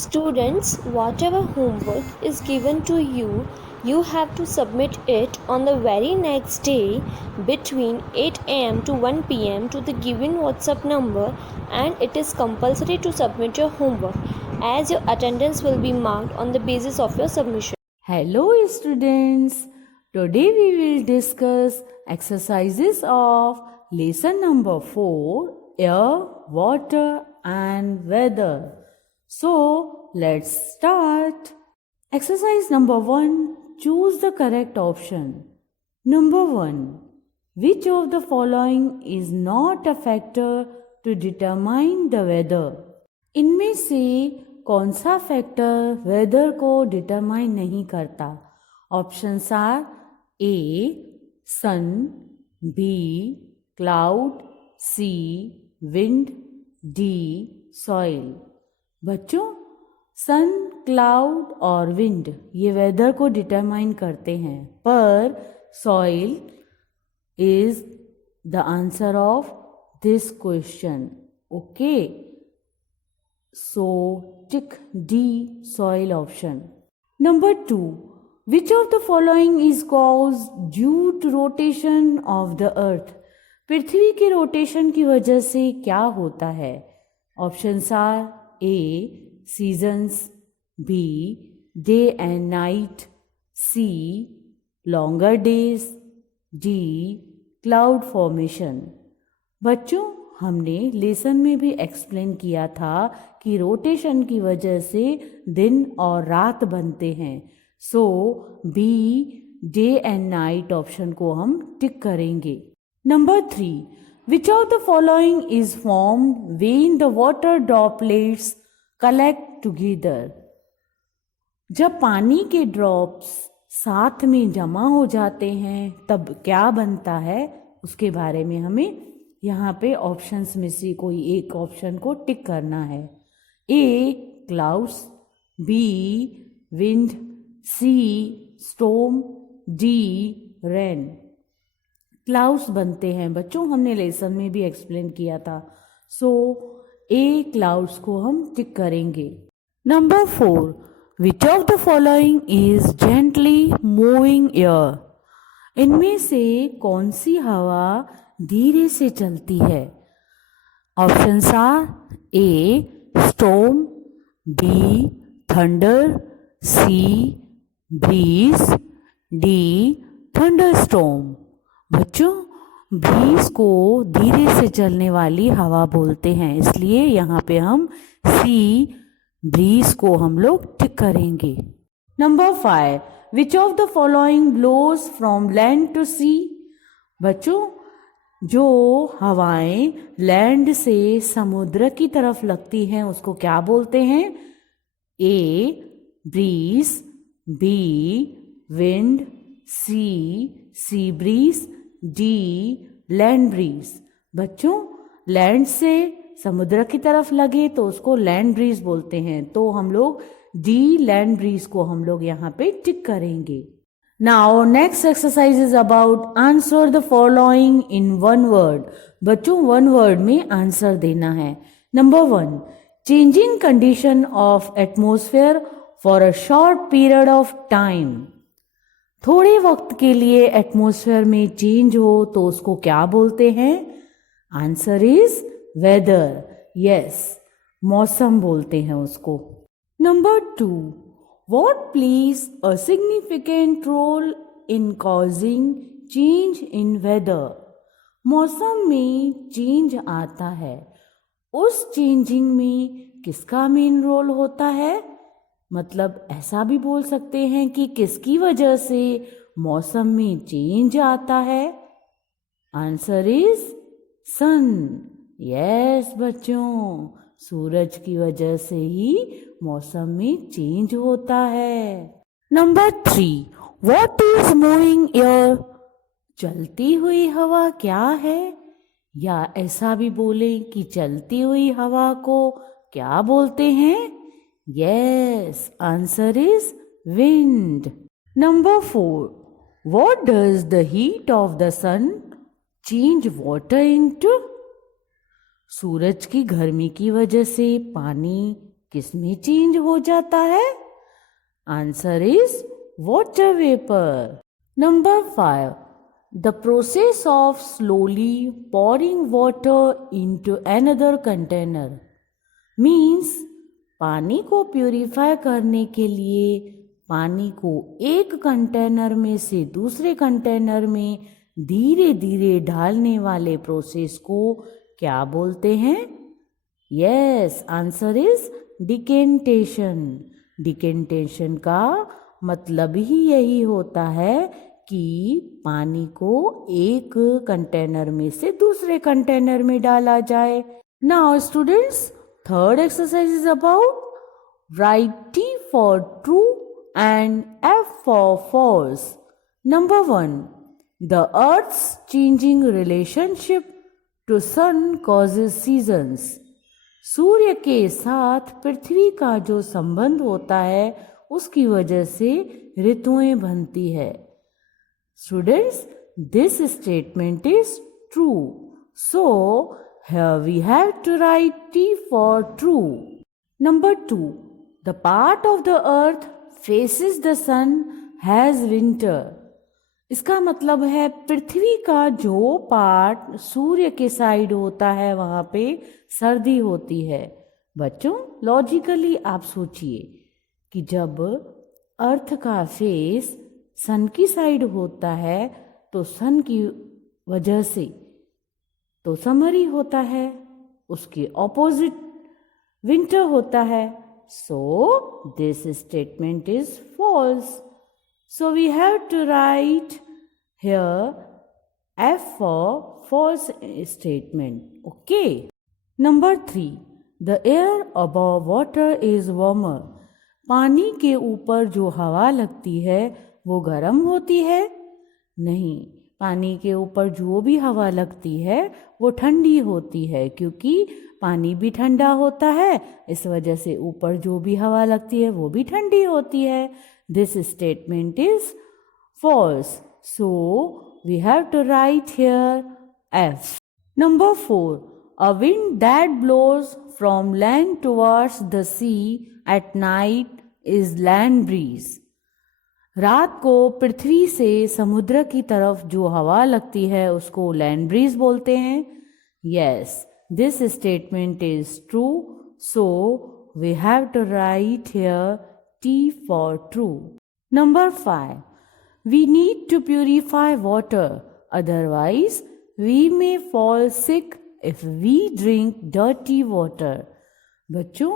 Students, whatever homework is given to you, you have to submit it on the very next day between 8 am to 1 pm to the given WhatsApp number, and it is compulsory to submit your homework as your attendance will be marked on the basis of your submission. Hello students, today we will discuss exercises of lesson number 4, air, water and weather. So let's start. Exercise number 1, choose the correct option. Number 1, which of the following is not a factor to determine the weather? इनमें से कौन सा factor weather को determine नहीं करता? Options are A sun, B cloud, C wind, D soil. बच्चों, sun, cloud और wind ये वेदर को डिटरमाइन करते हैं, पर soil is the answer of this question. Okay, so tick D, soil option. Number 2, which of the following is caused due to rotation of the earth? पृथ्वी के rotation की वजह से क्या होता है? Options are A seasons, B day and night, C longer days, D cloud formation. बच्चों, हमने लेसन में भी एक्सप्लेन किया था कि रोटेशन की वजह से दिन और रात बनते हैं. So B day and night option को हम टिक करेंगे. Number 3, which of the following is formed when the water droplets collect together? जब पानी के ड्रॉप्स साथ में जमा हो जाते हैं तब क्या बनता है, उसके बारे में हमें यहाँ पे ऑप्शंस में से कोई एक ऑप्शन को टिक करना है. ए क्लाउड्स, बी विंड, सी स्टॉर्म, डी रेन. क्लाउड्स बनते हैं बच्चों, हमने लेसन में भी एक्सप्लेन किया था. सो ए क्लाउड्स को हम टिक करेंगे. Number 4, which of the following is gently moving air? इनमें से कौन सी हवा धीरे से चलती है? Options are A storm, B thunder, C breeze, D thunder storm. बच्चों, ब्रीज को धीरे से चलने वाली हवा बोलते हैं, इसलिए यहाँ पे हम सी ब्रीज को हम लोग टिक करेंगे. Number 5, which of the following blows from land to sea? बच्चों, जो हवाएं लैंड से समुद्र की तरफ लगती हैं उसको क्या बोलते हैं? A breeze, B wind, C breeze, D land breeze. बच्चों, लैंड से समुद्र की तरफ लगे तो उसको लैंड ब्रीज बोलते हैं, तो हम लोग डी लैंड ब्रीज को हम लोग यहाँ पे टिक करेंगे. Now next exercise is about answer the following in one word. बच्चों, one word में आंसर देना है. Number 1, changing condition of atmosphere for a short period of time. थोड़े वक्त के लिए एटमॉस्फेयर में चेंज हो तो उसको क्या बोलते हैं? Answer is whether. यस, मौसम बोलते हैं उसको. Number 2, what plays a significant role in causing change in weather? मौसम में चेंज आता है, उस चेंजिंग में किसका मेन रोल होता है? मतलब ऐसा भी बोल सकते हैं कि किसकी वजह से मौसम में चेंज आता है? Answer is sun. यस बच्चों, सूरज की वजह से ही मौसम में चेंज होता है. Number 3, what is moving air? चलती हुई हवा क्या है? या ऐसा भी बोले कि चलती हुई हवा को क्या बोलते हैं? Yes, answer is wind. Number 4, what does the heat of the sun change water into? सूरज की गर्मी की वजह से पानी किस में चेंज हो जाता है? Answer is water vapour. Number 5. The process of slowly pouring water into another container means पानी को प्यूरिफाई करने के लिए पानी को एक कंटेनर में से दूसरे कंटेनर में धीरे धीरे डालने वाले प्रोसेस को क्या बोलते हैं? Yes, answer is decantation. Decantation का मतलब ही यही होता है कि पानी को एक कंटेनर में से दूसरे कंटेनर में डाला जाए. Now students, third exercise is about write T for true and F for false. Number 1. The earth's changing relationship to sun causes seasons. सूर्य के साथ पृथ्वी का जो संबंध होता है उसकी वजह से ऋतुएं बनती है. Students, this statement is true. So, here we have to write T for true. Number 2. The part of the earth faces the sun has winter. इसका मतलब है पृथ्वी का जो पार्ट सूर्य के साइड होता है वहाँ पे सर्दी होती है. बच्चों, लॉजिकली आप सोचिए कि जब अर्थ का फेस सन की साइड होता है तो सन की वजह से तो समर ही होता है, उसके ऑपोजिट विंटर होता है. So this statement is false. So we have to write here F for false statement. Okay. Number 3. The air above water is warmer. पानी के ऊपर जो हवा लगती है वो गर्म होती है? नहीं, पानी के ऊपर जो भी हवा लगती है वो ठंडी होती है, क्योंकि पानी भी ठंडा होता है, इस वजह से ऊपर जो भी हवा लगती है वो भी ठंडी होती है. This statement is false. So we have to write here F. Number 4. A wind that blows from land towards the sea at night is land breeze. रात को पृथ्वी से समुद्र की तरफ जो हवा लगती है उसको लैंड ब्रीज बोलते हैं. Yes, this statement is true. So we have to write here T for true. Number 5. We need to purify water, otherwise we may fall sick if we drink dirty water. बच्चों,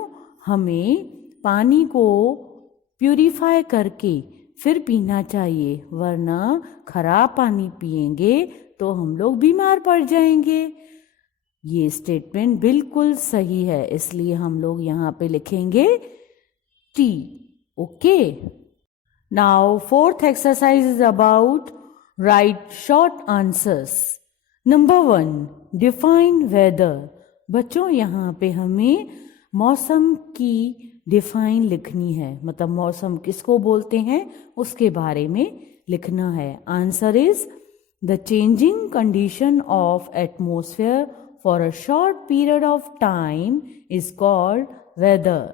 हमें पानी को purify करके फिर पीना चाहिए, वरना खराब पानी पिएंगे तो हम लोग बीमार पड़ जाएंगे. ये स्टेटमेंट बिल्कुल सही है, इसलिए हम लोग यहाँ पे लिखेंगे T. Okay. Now fourth exercise is about write short answers. Number 1. Define weather. बच्चों, यहाँ पे हमें मौसम की डिफाइन लिखनी है, मतलब मौसम किसको बोलते हैं उसके बारे में लिखना है. Answer is the changing condition of atmosphere for a short period of time is called weather.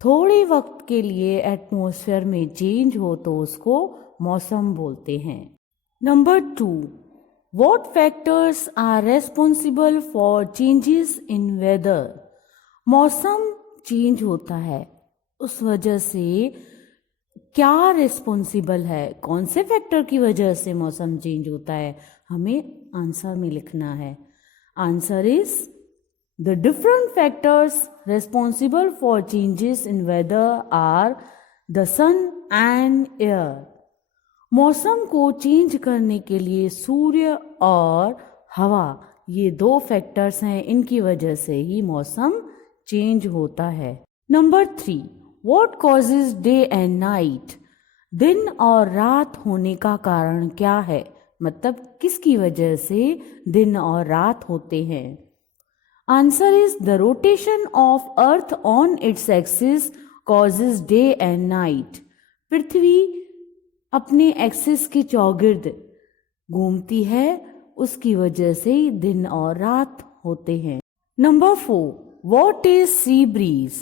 थोड़े वक्त के लिए एटमॉस्फेयर में चेंज हो तो उसको मौसम बोलते हैं. Number 2. What factors are responsible for changes in weather. मौसम चेंज होता है, उस वजह से क्या रिस्पॉन्सिबल है, कौन से फैक्टर की वजह से मौसम चेंज होता है, हमें आंसर में लिखना है. Answer is the different factors responsible for changes in weather are the sun and air. मौसम को चेंज करने के लिए सूर्य और हवा, ये 2 फैक्टर्स हैं, इनकी वजह से ही मौसम चेंज होता है. Number 3. What causes day and night. दिन और रात होने का कारण क्या है, मतलब किसकी वजह से दिन और रात होते हैं. Answer is the rotation of earth on its axis causes day and night. पृथ्वी अपने एक्सिस के चौगिर्द घूमती है, उसकी वजह से दिन और रात होते हैं. Number 4. What is sea breeze?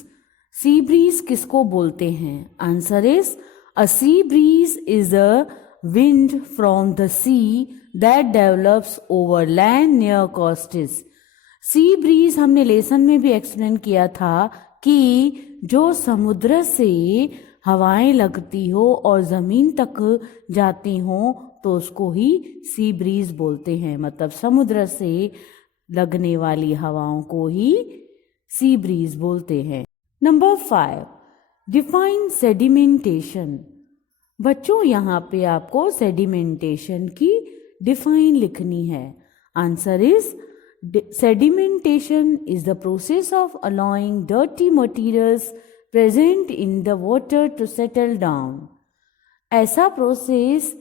Sea breeze किसको बोलते हैं? Answer is a sea breeze is a wind from the sea that develops over land near coasts. Sea breeze हमने लेसन में भी एक्सप्लेन किया था कि जो समुद्र से हवाएं लगती हो और जमीन तक जाती हो तो उसको ही सी ब्रीज बोलते हैं। मतलब समुद्र से लगने वाली हवाओं को ही सी ब्रीज बोलते हैं। Number 5, define sedimentation. बच्चों यहाँ पे आपको सेडिमेंटेशन की डिफाइन लिखनी है। Answer is sedimentation is the process of allowing dirty materials present in the water to settle down। ऐसा प्रोसेस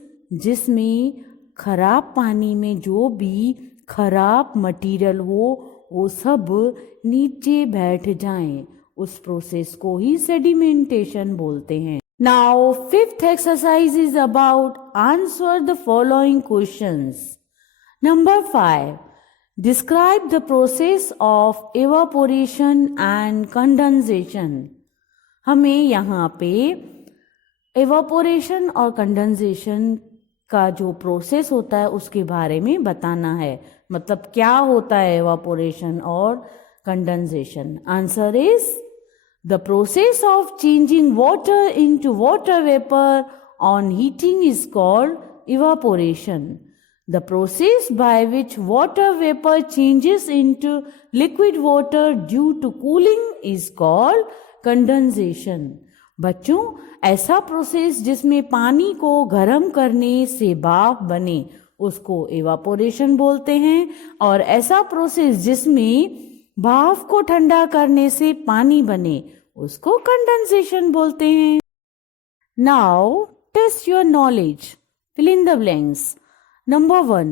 जिसमें खराब पानी में जो भी खराब मटेरियल हो वो सब नीचे बैठ जाएं, उस प्रोसेस को ही सेडिमेंटेशन बोलते हैं। Now fifth exercise is about answer the following questions. Number 5, Describe the process of evaporation and condensation। हमें यहाँ पे evaporation और condensation का जो प्रोसेस होता है उसके बारे में बताना है। मतलब क्या होता है evaporation और condensation? Answer is the process of changing water into water vapor on heating is called evaporation। The process by which water vapor changes into liquid water due to cooling is called condensation। बच्चों, ऐसा process जिसमें पानी को गर्म करने से भाप बने उसको evaporation बोलते हैं, और ऐसा प्रोसेस जिसमें भाप को ठंडा करने से पानी बने उसको condensation बोलते हैं। Now test your knowledge. Fill in the blanks. Number 1,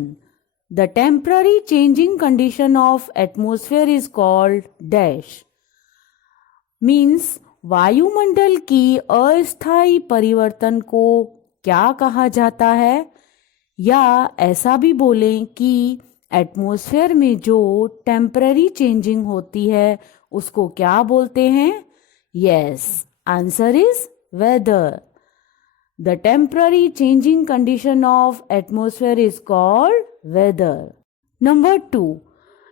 the temporary changing condition of atmosphere is called dash। Means वायुमंडल की अस्थायी परिवर्तन को क्या कहा जाता है? या ऐसा भी बोलें कि एटमॉस्फेयर में जो टेम्पररी चेंजिंग होती है उसको क्या बोलते हैं? Yes, answer is whether. The temporary changing condition of atmosphere is called weather. Number 2,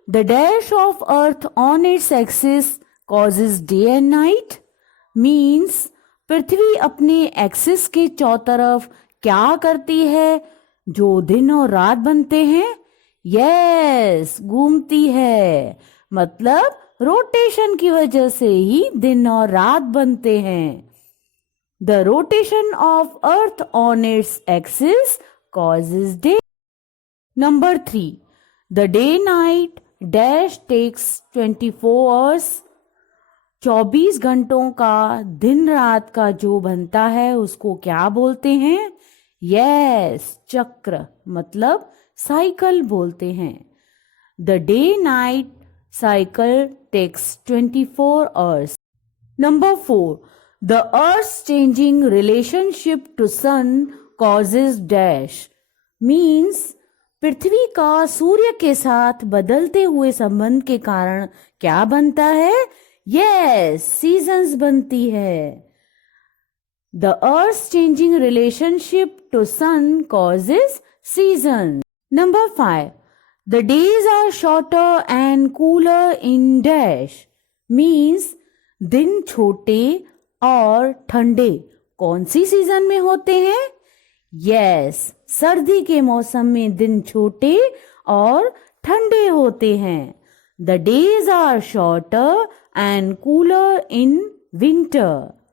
the dash of earth on its axis causes day and night। Means पृथ्वी अपने एक्सिस के चौतरफ क्या करती है जो दिन और रात बनते हैं? यस, घूमती है। मतलब रोटेशन की वजह से ही दिन और रात बनते हैं। The rotation of earth on its axis causes day। Number 3, the day night dash takes 24 hours। 24 घंटों का दिन रात का जो बनता है उसको क्या बोलते हैं? यस, चक्र मतलब साइकिल बोलते हैं। The day night cycle takes 24 hours। Number 4, the earth's changing relationship to sun causes dash। Means पृथ्वी का सूर्य के साथ बदलते हुए संबंध के कारण क्या बनता है? यस, सीजन्स बनती है। The earth's changing relationship to sun causes seasons। Number 5, the days are shorter and cooler in dash। Means दिन छोटे और ठंडे कौन सी सीजन में होते हैं? यस, सर्दी के मौसम में दिन छोटे और ठंडे होते हैं। The days are shorter and cooler in winter.